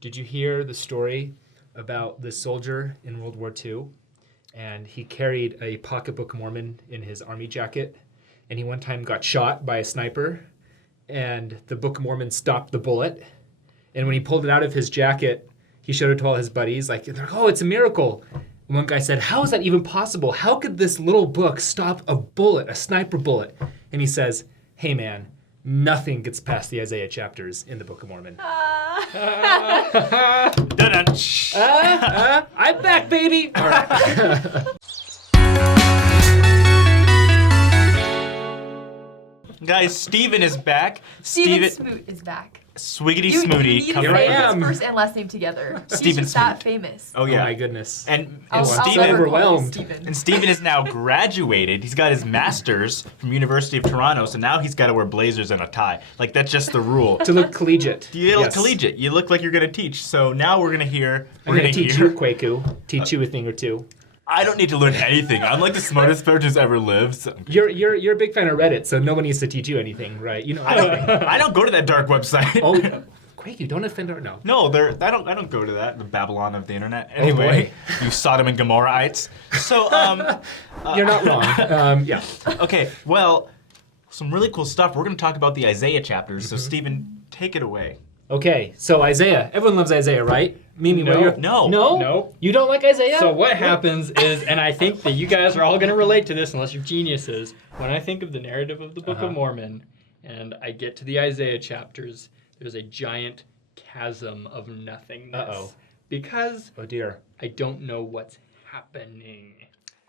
Did you hear the story about this soldier in World War II? And he carried a pocket Book of Mormon in his army jacket. And he one time got shot by a sniper. And the Book of Mormon stopped the bullet. And when he pulled it out of his jacket, he showed it to all his buddies. Like, oh, it's a miracle. And one guy said, how is that even possible? How could this little book stop a bullet, a sniper bullet? And he says, hey, man, nothing gets past the Isaiah chapters in the Book of Mormon. I'm back, baby. All right. Guys, Stephen is back. Stephen Smoot is back. Swiggity You Smooty. need to Coming say up. his first and last name together. Stephen He's just that Smoot. famous. Oh, yeah. Oh, my goodness. And I'll Stephen... never call you overwhelmed. Stephen. And Stephen is now graduated. He's got his master's from University of Toronto, so now he's got to wear blazers and a tie. Like, that's just the rule. To look collegiate. You look Yes. collegiate. You look like you're going to teach. So now we're going to hear... I'm going to teach you, Kwaku. Teach you a thing or two. I don't need to learn anything. I'm like the smartest person who's ever lived. So. You're a big fan of Reddit, so no one needs to teach you anything, right? You know. I don't go to that dark website. Oh, Kwaku, don't offend our... No. No, I don't go to that. The Babylon of the internet. Anyway, you Sodom and Gomorrahites. So, You're not wrong. Yeah. okay, well, some really cool stuff. We're going to talk about the Isaiah chapters. So, Stephen, take it away. Okay, so Isaiah. Everyone loves Isaiah, right? Mimi, No. what you're... No. No. You don't like Isaiah? So what happens is, and I think that you guys are all going to relate to this unless you're geniuses, when I think of the narrative of the Book of Mormon and I get to the Isaiah chapters, there's a giant chasm of nothingness. Uh-oh. Because Oh, dear. I don't know what's happening.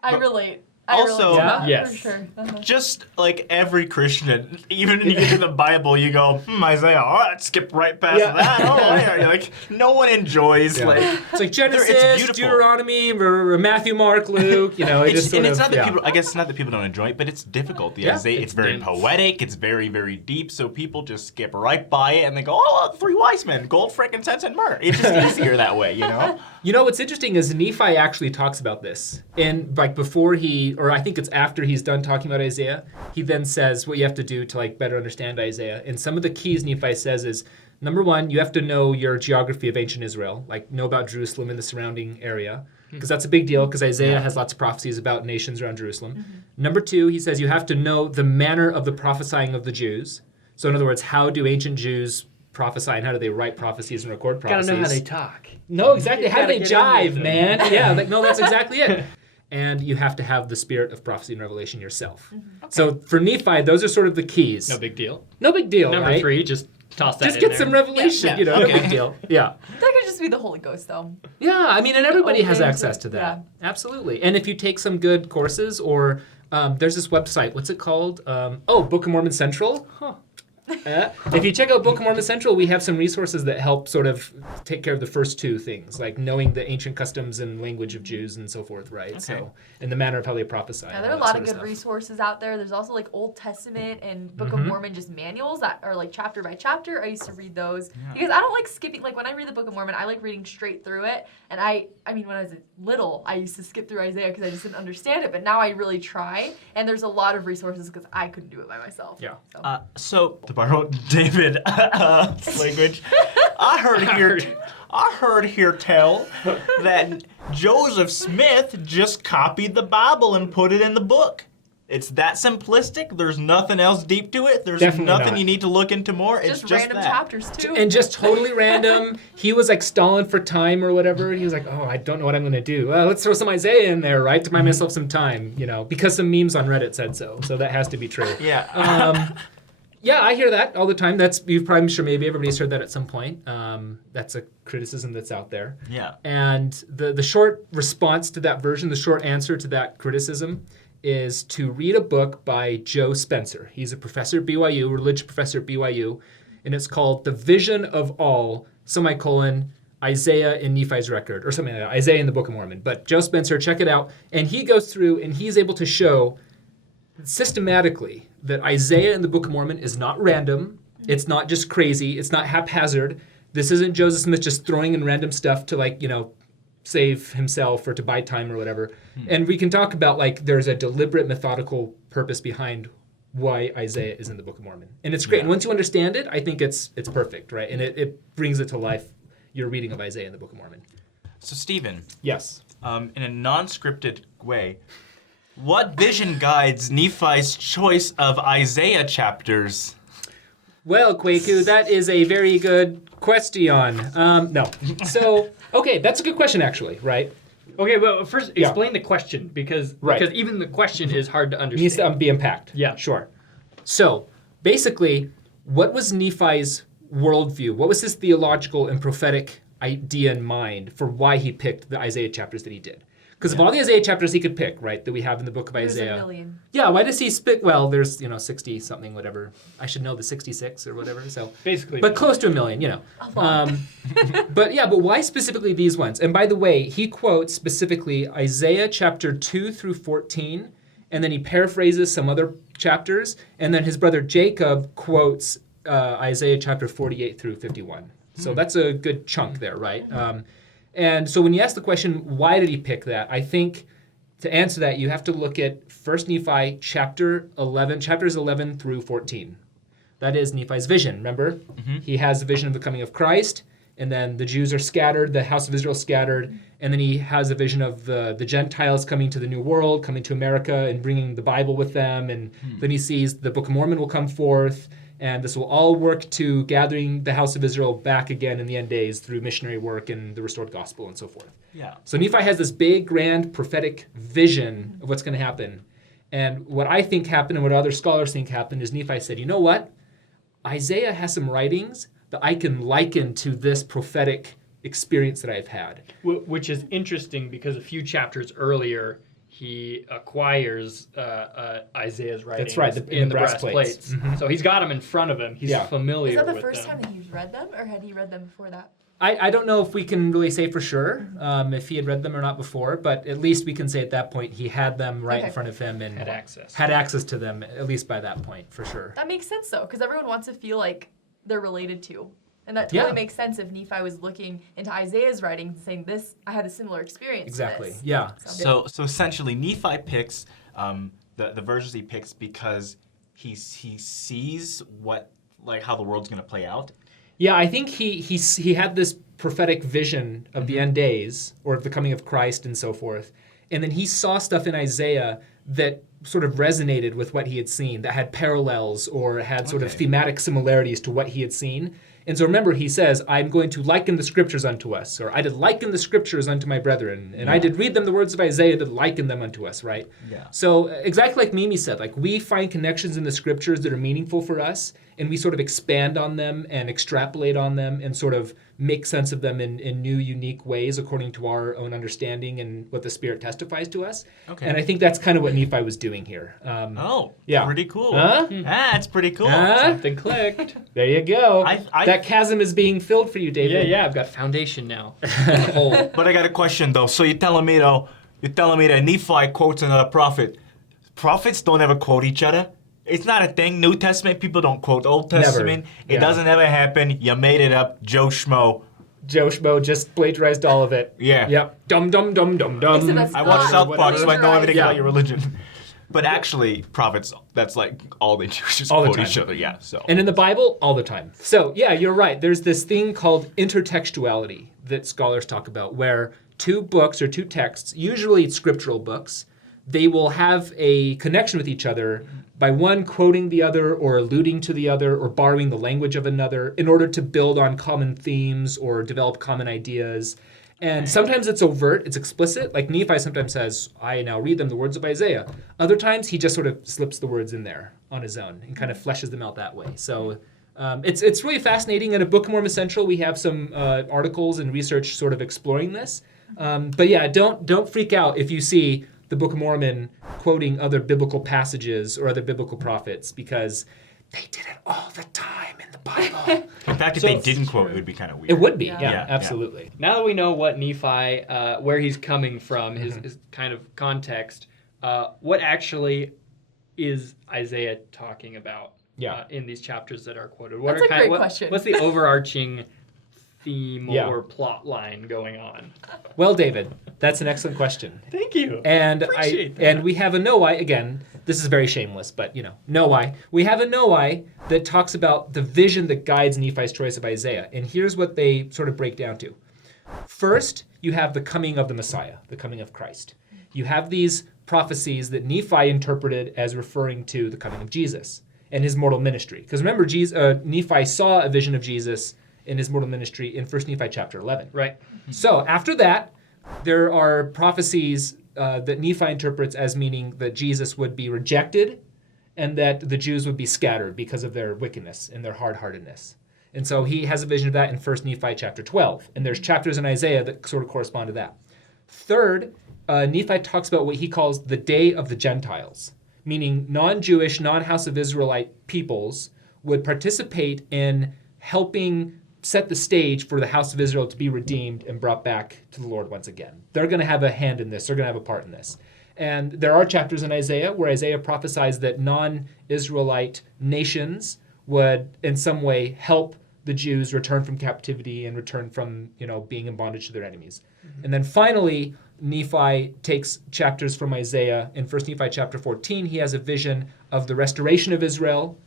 I But relate. also- I relate to that, Yes. for sure. Just like every Christian, even when you get to the Bible, you go, Isaiah, all right, skip right past Yeah. that. Oh, yeah. You're like, no one enjoys, Yeah. like... It's like Genesis, It's beautiful. Deuteronomy, Matthew, Mark, Luke, you know, it just sort and it's of... not that yeah. people, I guess it's not that people don't enjoy it, but it's difficult. The Yeah, Isaiah, it's very dense. poetic, it's very, very deep, so people just skip right by it and they go, oh, 3 wise men, gold, frankincense, and myrrh. It's just easier that way, you know? You know, what's interesting is Nephi actually talks about this. And like before or I think it's after he's done talking about Isaiah, he then says what you have to do to like better understand Isaiah. And some of the keys Nephi says is, number one, you have to know your geography of ancient Israel, like know about Jerusalem and the surrounding area, because that's a big deal because Isaiah has lots of prophecies about nations around Jerusalem. Number two, he says you have to know the manner of the prophesying of the Jews. So in other words, how do ancient Jews prophesy and how do they write prophecies and record prophecies? Gotta know how they talk. No, exactly. You How do gotta they get in jive, with them. man? Yeah, like, no, that's exactly it. And you have to have the spirit of prophecy and revelation yourself. So for Nephi, those are sort of the keys. No big deal. No big deal, Number right? 3, just toss that Just in get there. some revelation, Yeah, you know, okay. no big deal. Yeah. That could just be the Holy Ghost, though. Yeah, I mean, and everybody has Open access to- to that. yeah. Absolutely. And if you take some good courses or there's this website, what's it called? Book of Mormon Central. Huh. If you check out Book of Mormon Central, we have some resources that help sort of take care of the first two things, like knowing the ancient customs and language of Jews and so forth, right? Okay. So, and the manner of how they prophesy. Yeah, and there are a all lot that of sort good stuff. resources out there. There's also like Old Testament and Book of Mormon just manuals that are like chapter by chapter. I used to read those because I don't like skipping. Like when I read the Book of Mormon, I like reading straight through it. And I mean, when I was little, I used to skip through Isaiah because I just didn't understand it. But now I really try. And there's a lot of resources because I couldn't do it by myself. Yeah. So. So, to borrow David language, I heard here tell that Joseph Smith just copied the Bible and put it in the book. It's that simplistic. There's nothing else deep to it. There's Definitely nothing not. you need to look into more. It's just just random that. chapters too. And just totally random. He was like stalling for time or whatever. He was like, oh, I don't know what I'm going to do. Well, let's throw some Isaiah in there, right? To buy myself some time, you know, because some memes on Reddit said so. So that has to be true. Yeah. Yeah, I hear that all the time. I'm sure maybe everybody's heard that at some point. That's a criticism that's out there. Yeah. And the short response to that version, the short answer to that criticism is to read a book by Joe Spencer. He's a professor at BYU, religious professor at BYU, and it's called The Vision of All, Isaiah in Nephi's Record, or something like that, Isaiah in the Book of Mormon. But Joe Spencer, check it out. And he goes through and he's able to show systematically that Isaiah in the Book of Mormon is not random. It's not just crazy. It's not haphazard. This isn't Joseph Smith just throwing in random stuff to, like, you know, save himself or to buy time or whatever. And we can talk about, like, there's a deliberate methodical purpose behind why Isaiah is in the Book of Mormon. And it's great. Yeah. And once you understand it, I think it's perfect, right? And it brings it to life your reading of Isaiah in the Book of Mormon. So, Stephen, Yes. in a non-scripted way, what vision guides Nephi's choice of Isaiah chapters? Well, Kwaku, that is a very good question. No. So, okay, that's a good question, actually, right? Okay, well, first Yeah. explain the question because Right. even the question is hard to It understand. needs to be unpacked. Yeah. Sure. So, basically, what was Nephi's worldview? What was his theological and prophetic idea in mind for why he picked the Isaiah chapters that he did? Because of all the Isaiah chapters he could pick, right, that we have in the book of There's Isaiah. a million. Yeah, why does he pick? Well, there's 60 something, whatever. I should know the 66 or whatever. So Basically. but close to a million, A lot. But why specifically these ones? And by the way, he quotes specifically Isaiah chapter 2 through 14, and then he paraphrases some other chapters, and then his brother Jacob quotes Isaiah chapter 48 through 51. So that's a good chunk there, right? And so when you ask the question, why did he pick that? I think to answer that, you have to look at 1 Nephi chapters 11 through 14. That is Nephi's vision, remember? He has the vision of the coming of Christ, and then the Jews are scattered, the house of Israel is scattered, and then he has a vision of the Gentiles coming to the New World, coming to America, and bringing the Bible with them, and then he sees the Book of Mormon will come forth, and this will all work to gathering the house of Israel back again in the end days through missionary work and the restored gospel and so forth. Yeah. So Nephi has this big, grand, prophetic vision of what's going to happen. And what I think happened and what other scholars think happened is Nephi said, you know what? Isaiah has some writings that I can liken to this prophetic experience that I've had. Which is interesting because a few chapters earlier, he acquires Isaiah's writings right, in the brass breastplates. plates. So he's got them in front of him. He's familiar Is that the with first them. time that he's read them, or had he read them before that? I don't know if we can really say for sure if he had read them or not before, but at least we can say at that point he had them right in Okay. front of him and Had access. had access to them, at least by that point, for sure. That makes sense though, because everyone wants to feel like they're related to. And that totally Yeah. makes sense if Nephi was looking into Isaiah's writings and saying, "This, I had a similar experience." to Exactly. this." Yeah. So essentially, Nephi picks the versions he picks because he sees how the world's going to play out. Yeah, I think he had this prophetic vision of the end days or of the coming of Christ and so forth. And then he saw stuff in Isaiah that sort of resonated with what he had seen, that had parallels or had sort of Okay. thematic similarities to what he had seen. And so remember, he says, I'm going to liken the scriptures unto us, or I did liken the scriptures unto my brethren, and I did read them the words of Isaiah that liken them unto us, right? Yeah. So exactly like Mimi said, like we find connections in the scriptures that are meaningful for us, and we sort of expand on them and extrapolate on them and sort of make sense of them in new, unique ways according to our own understanding and what the Spirit testifies to us. Okay. And I think that's kind of what Nephi was doing here. Yeah. Pretty cool. Huh? That's pretty cool. Huh? Something clicked. There you go. I- That chasm is being filled for you, David. Yeah, I've got foundation now. Hole. But I got a question though. So you're telling me that Nephi quotes another prophet. Prophets don't ever quote each other. It's not a thing. New Testament people don't quote Old Testament. It Yeah. doesn't ever happen. You made it up, Joe Schmo. Joe Schmo just plagiarized all of it. Yeah. Yep. Dum dum dum dum dum. Except that's I not watch South Park, so I know everything Yeah. about your religion. But actually, prophets, that's like all they do is just All the quote time. each other. Yeah. So. And in the Bible, all the time. So, yeah, you're right. There's this thing called intertextuality that scholars talk about, where two books or two texts, usually it's scriptural books, they will have a connection with each other by one quoting the other or alluding to the other or borrowing the language of another in order to build on common themes or develop common ideas. And sometimes it's overt, it's explicit. Like Nephi sometimes says, I now read them the words of Isaiah. Other times he just sort of slips the words in there on his own and kind of fleshes them out that way. So it's really fascinating. In a Book of Mormon Central, we have some articles and research sort of exploring this. But yeah, don't freak out if you see the Book of Mormon quoting other biblical passages or other biblical prophets, because they did it all the time in the Bible. In fact, if So- they didn't quote, it would be kind of weird. It would be, Yeah. yeah, Yeah, absolutely. Now that we know what Nephi, where he's coming from, his kind of context, what actually is Isaiah talking about Yeah. in these chapters that are quoted? That's a great question. What's the overarching theme Yeah. or plot line going on? Well, David, that's an excellent question. Thank you. And Appreciate that. and we have a Noah again. this is very shameless, but Noai. We have a Noai that talks about the vision that guides Nephi's choice of Isaiah. And here's what they sort of break down to. First, you have the coming of the Messiah, the coming of Christ. You have these prophecies that Nephi interpreted as referring to the coming of Jesus and his mortal ministry. Because remember, Nephi saw a vision of Jesus in his mortal ministry in 1 Nephi chapter 11. Right. So after that, there are prophecies that Nephi interprets as meaning that Jesus would be rejected and that the Jews would be scattered because of their wickedness and their hard-heartedness. And so he has a vision of that in 1 Nephi chapter 12. And there's chapters in Isaiah that sort of correspond to that. Third, Nephi talks about what he calls the day of the Gentiles, meaning non-Jewish, non-House of Israelite peoples would participate in helping set the stage for the house of Israel to be redeemed and brought back to the Lord once again. They're going to have a hand in this. They're going to have a part in this. And there are chapters in Isaiah where Isaiah prophesies that non-Israelite nations would in some way help the Jews return from captivity and return from, being in bondage to their enemies. Mm-hmm. And then finally, Nephi takes chapters from Isaiah. In 1 Nephi chapter 14, he has a vision of the restoration of Israel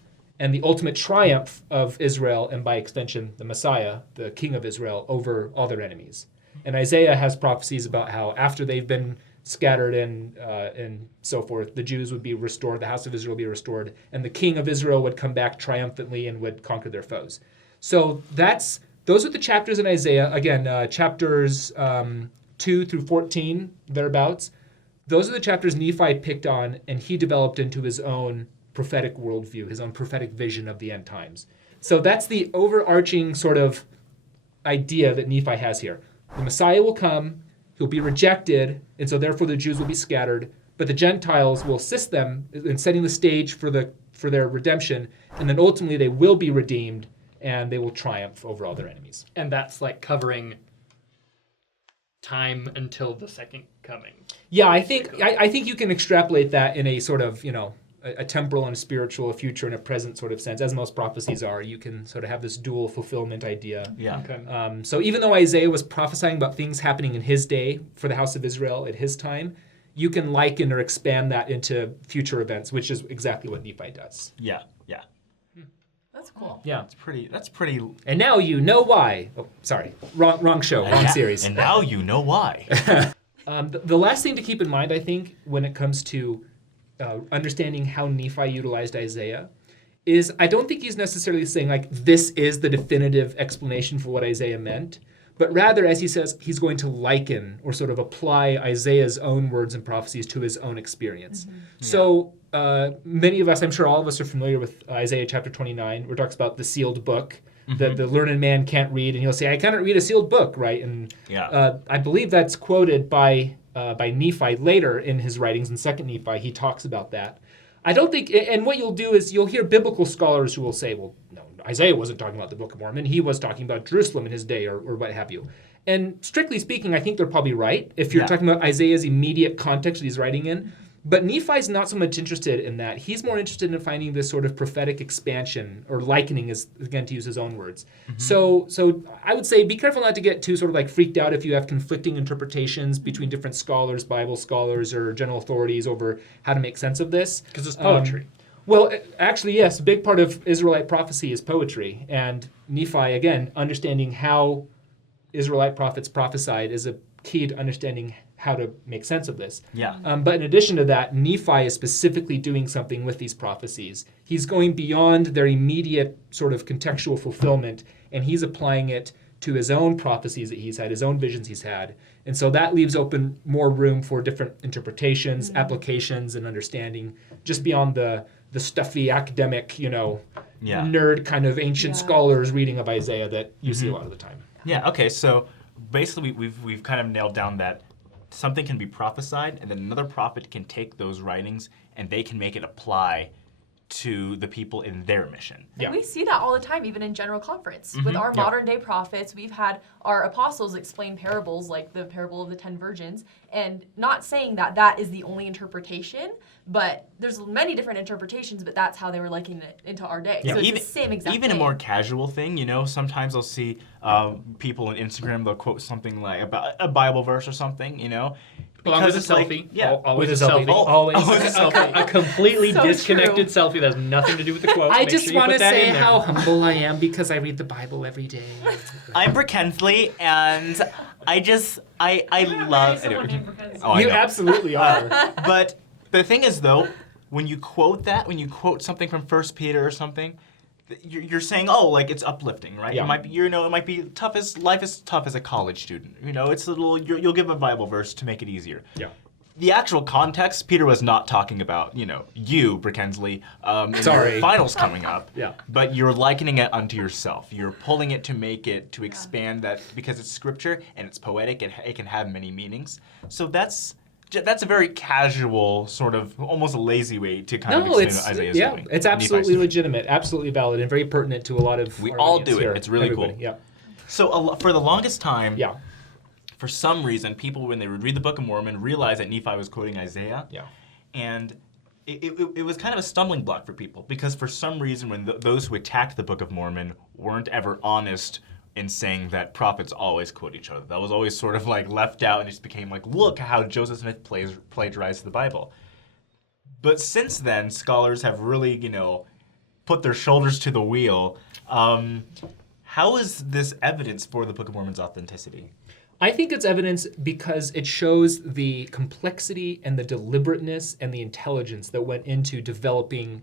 and the ultimate triumph of Israel, and by extension, the Messiah, the King of Israel, over all their enemies. And Isaiah has prophecies about how after they've been scattered and so forth, the Jews would be restored, the house of Israel would be restored, and the King of Israel would come back triumphantly and would conquer their foes. So those are the chapters in Isaiah. Again, chapters 2 through 14, thereabouts. Those are the chapters Nephi picked on, and he developed into his own prophetic worldview, his own prophetic vision of the end times. So that's the overarching sort of idea that Nephi has here. The Messiah will come, he'll be rejected, and so therefore the Jews will be scattered, but the Gentiles will assist them in setting the stage for their redemption, and then ultimately they will be redeemed, and they will triumph over all their enemies. And that's like covering time until the second coming. Yeah, I think you can extrapolate that in a sort of, a temporal and a spiritual, a future and a present sort of sense, as most prophecies are. You can sort of have this dual fulfillment idea. Yeah. Okay. So even though Isaiah was prophesying about things happening in his day for the house of Israel at his time, you can liken or expand that into future events, which is exactly what Nephi does. Yeah. That's cool. Yeah. That's pretty. And now you know why. Oh, sorry. Wrong show, wrong series. And now you know why. The last thing to keep in mind, I think, when it comes to understanding how Nephi utilized Isaiah is I don't think he's necessarily saying like this is the definitive explanation for what Isaiah meant, but rather, as he says, he's going to liken or sort of apply Isaiah's own words and prophecies to his own experience. Mm-hmm. So many of us, I'm sure all of us are familiar with Isaiah chapter 29, where it talks about the sealed book that the learned man can't read, and he'll say, I cannot read a sealed book, right? And I believe that's quoted by Nephi later in his writings in 2 Nephi. He talks about that. I don't think, and what you'll do is you'll hear biblical scholars who will say, well, no, Isaiah wasn't talking about the Book of Mormon. He was talking about Jerusalem in his day or what have you. And strictly speaking, I think they're probably right if you're talking about Isaiah's immediate context that he's writing in. But Nephi's not so much interested in that. He's more interested in finding this sort of prophetic expansion, or likening, is again to use his own words. Mm-hmm. So I would say be careful not to get too sort of like freaked out if you have conflicting interpretations between different scholars, Bible scholars, or general authorities over how to make sense of this. Because it's poetry. Well, actually, yes, a big part of Israelite prophecy is poetry. And Nephi, again, understanding how Israelite prophets prophesied is a key to understanding how to make sense of this. Yeah. But in addition to that, Nephi is specifically doing something with these prophecies. He's going beyond their immediate sort of contextual fulfillment, and he's applying it to his own prophecies that he's had, his own visions he's had. And so that leaves open more room for different interpretations, applications, and understanding, just beyond the stuffy academic, nerd kind of ancient scholars reading of Isaiah that you see a lot of the time. Yeah, okay, so basically we've kind of nailed down that something can be prophesied, and then another prophet can take those writings and they can make it apply to the people in their mission. Yeah. We see that all the time, even in general conference. With our modern day prophets, we've had our apostles explain parables like the parable of the 10 virgins, and not saying that that is the only interpretation, but there's many different interpretations, but that's how they were likening it into our day. Yeah. So it's the same exact Even thing. a more casual thing, sometimes I'll see people on Instagram, they'll quote something like about a Bible verse or something, Along with a it's like, selfie. yeah. Always With a a selfie. selfie. Always. Always a selfie. A completely So disconnected true. selfie that has nothing to do with the quote. I Make just sure you want to put that say in there. how humble I am because I read the Bible every day. I'm Brooke Hensley, and I love. Oh, I You know. absolutely are. But the thing is, though, when you quote something from 1 Peter or something, you're saying, oh, like it's uplifting, right? Yeah. It might be, it might be life is tough as a college student. It's a little. You'll give a Bible verse to make it easier. Yeah. The actual context, Peter was not talking about, you, Brooke Hensley, in Sorry. your finals coming up. Yeah. But you're likening it unto yourself. You're pulling it to expand that, because it's scripture and it's poetic, it can have many meanings. So that's a very casual, sort of almost a lazy way to kind of No, explain it's what Isaiah's doing. it's Nephi's absolutely doing. legitimate, absolutely valid, and very pertinent to a lot of We our all audience do it. here. It's really Everybody, cool. Yeah. So for the longest time, Yeah. for some reason, people, when they would read the Book of Mormon, realized that Nephi was quoting Isaiah. Yeah. And it was kind of a stumbling block for people, because for some reason, when those who attacked the Book of Mormon weren't ever honest in saying that prophets always quote each other. That was always sort of like left out, and it just became like, look how Joseph Smith plagiarized the Bible. But since then, scholars have really, put their shoulders to the wheel. How is this evidence for the Book of Mormon's authenticity? I think it's evidence because it shows the complexity and the deliberateness and the intelligence that went into developing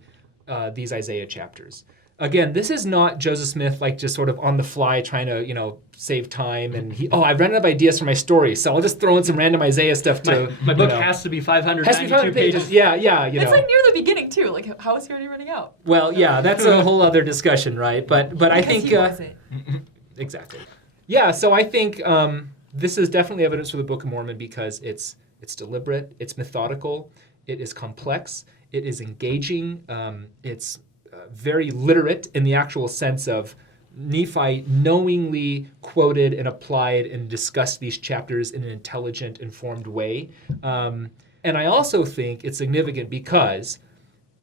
these Isaiah chapters. Again, this is not Joseph Smith like just sort of on the fly trying to, save time and I ran out of ideas for my story, so I'll just throw in some random Isaiah stuff to My book has to be 592 pages. Yeah, It's like near the beginning too. Like, how is he already running out? Well, yeah, that's a whole other discussion, right? But I Because think he wasn't. exactly. Yeah, so I think this is definitely evidence for the Book of Mormon because it's deliberate, it's methodical, it is complex, it is engaging, it's very literate in the actual sense of Nephi knowingly quoted and applied and discussed these chapters in an intelligent, informed way. And I also think it's significant because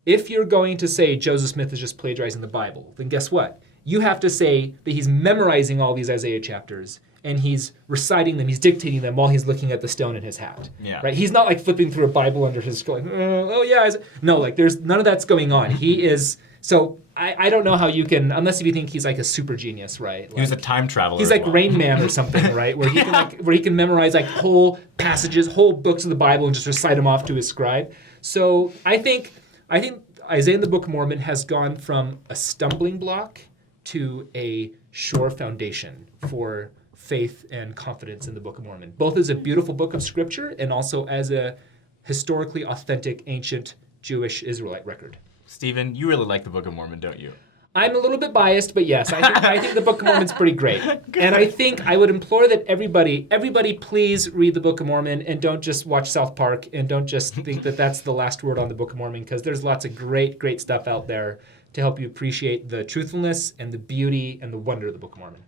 if you're going to say Joseph Smith is just plagiarizing the Bible, then guess what? You have to say that he's memorizing all these Isaiah chapters and he's reciting them, he's dictating them while he's looking at the stone in his hat. Yeah. Right? He's not like flipping through a Bible under his going, oh yeah. No, like there's none of that's going on. He is, so I don't know how you can, unless if you think he's like a super genius, right? He was a time traveler. He's as like well. Rain Man or something, right? Where he can memorize like whole passages, whole books of the Bible, and just recite them off to his scribe. So I think Isaiah in the Book of Mormon has gone from a stumbling block to a sure foundation for faith and confidence in the Book of Mormon, both as a beautiful book of scripture and also as a historically authentic, ancient Jewish Israelite record. Stephen, you really like the Book of Mormon, don't you? I'm a little bit biased, but yes, I think the Book of Mormon's pretty great. And I think I would implore that everybody please read the Book of Mormon and don't just watch South Park and don't just think that that's the last word on the Book of Mormon, because there's lots of great, great stuff out there to help you appreciate the truthfulness and the beauty and the wonder of the Book of Mormon.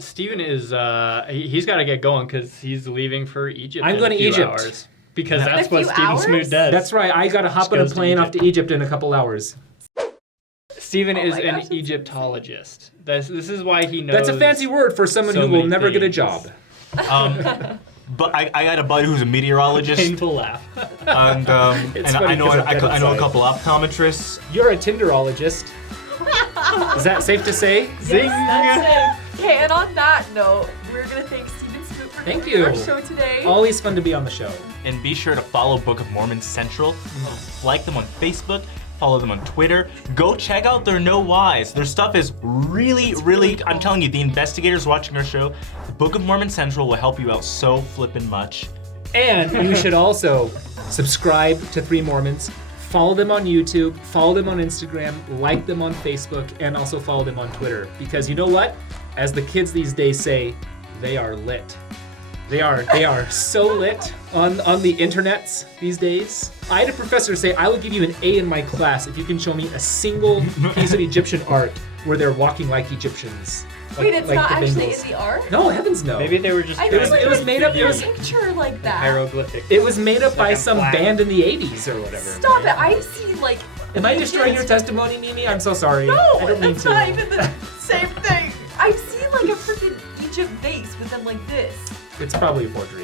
Stephen is, he's got to get going because he's leaving for Egypt. I'm in going a to few Egypt. hours. Because In a that's what few Stephen hours? Smoot does. That's right, I got to hop on a goes to plane off Egypt. to Egypt in a couple hours. Stephen Oh is my an gosh, that's Egyptologist. This is why he knows. That's a fancy word for someone so who will many never get a things. job. But I got a buddy who's a meteorologist, Painful laugh. and It's I funny know 'cause of that I know a aside. couple optometrists. You're a Tinderologist. Is that safe to say? Zing! That's it. Okay, and on that note, we're gonna thank Stephen Smoot for Thank coming on our you. show today. Always fun to be on the show. And be sure to follow Book of Mormon Central. Like them on Facebook. Follow them on Twitter. Go check out their No Whys. Their stuff is really, I'm telling you, the investigators watching our show, the Book of Mormon Central will help you out so flippin' much. And you should also subscribe to Three Mormons, follow them on YouTube, follow them on Instagram, like them on Facebook, and also follow them on Twitter. Because you know what? As the kids these days say, they are lit. They are so lit on the internets these days. I had a professor say, I will give you an A in my class if you can show me a single piece of Egyptian art where they're walking like Egyptians. Wait, it's like not the actually Bengals. in the art? No, heavens no. Maybe they were just I trying just it was made up- it was- a picture like that. hieroglyphic. It was made up by Like a some flag. band in the 80s or whatever. Stop it! I see like. Am I destroying your images. testimony, Mimi? I'm so sorry. No, I don't mean that's to. not even the same thing. I've seen like a freaking Egypt vase with them like this. It's probably a forgery.